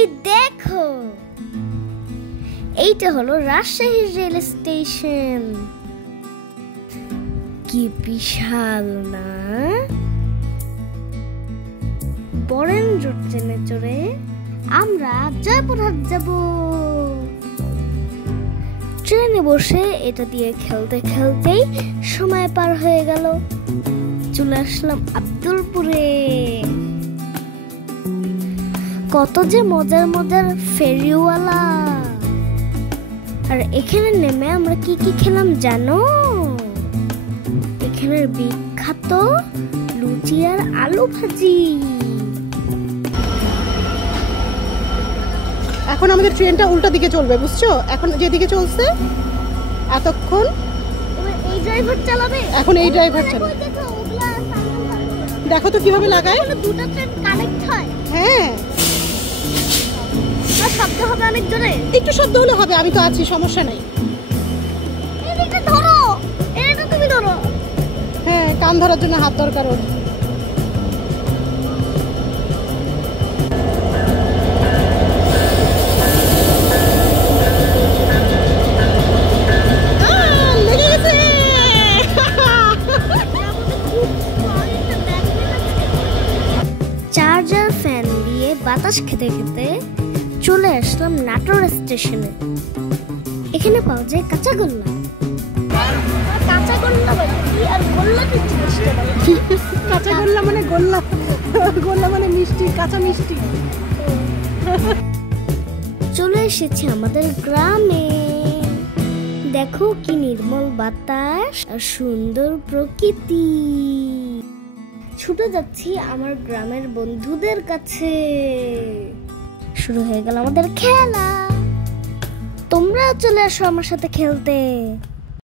এই দেখো, এইটা হলো রাজশাহী রেল স্টেশন। কি বিশাল না? বরেন্দ্র ট্রেনে চড়ে আমরা জয়পুরহাট যাব। ট্রেনে বসে এটা দিয়ে খেলতে খেলতেই সময় পার হয়ে গেল। চলে আসলাম আব্দুলপুরে। কত যে মজার মজার ফেরিওয়ালা। আর এখানে নেমে আমরা কি কি খেলাম জানো? এখানের বিখ্যাত লুচি আর আলু ভাজি। এখন আমাদের ট্রেনটা উল্টা দিকে চলবে, বুঝছো? এখন যেদিকে চলছে এতক্ষণ এই ড্রাইভার চালাবে। এখন এই ড্রাইভার চালাবে। দেখো তো কিভাবে লাগায়। দুটো ট্রেন কানেক্ট হয়। হ্যাঁ, আর শব্দ হবে অনেক জোরে। একটু শব্দ হলে হবে, আমি তো আছি, সমস্যা নাই। এইটা ধরো, এটা তুমি ধরো। হ্যাঁ, কান ধরার জন্য হাত দরকার ওর। চার্জার ফ্যান দিয়ে বাতাস খেতে খেতে চলে আসলাম নাটোর স্টেশনে। এখানে পাওয়া যায় কাঁচাগোল্লা। কাঁচাগোল্লা আর গোল্লা কাঁচাগোল্লা মানে গোল্লা, গোল্লা মানে মিষ্টি, কাঁচা মিষ্টি। চলে এসেছি আমাদের গ্রামে। দেখো কি নির্মল বাতাস আর সুন্দর প্রকৃতি। ছুটে যাচ্ছি আমার গ্রামের বন্ধুদের কাছে। শুরু হয়ে গেল আমাদের খেলা। তোমরাও চলে আসো আমার সাথে খেলতে।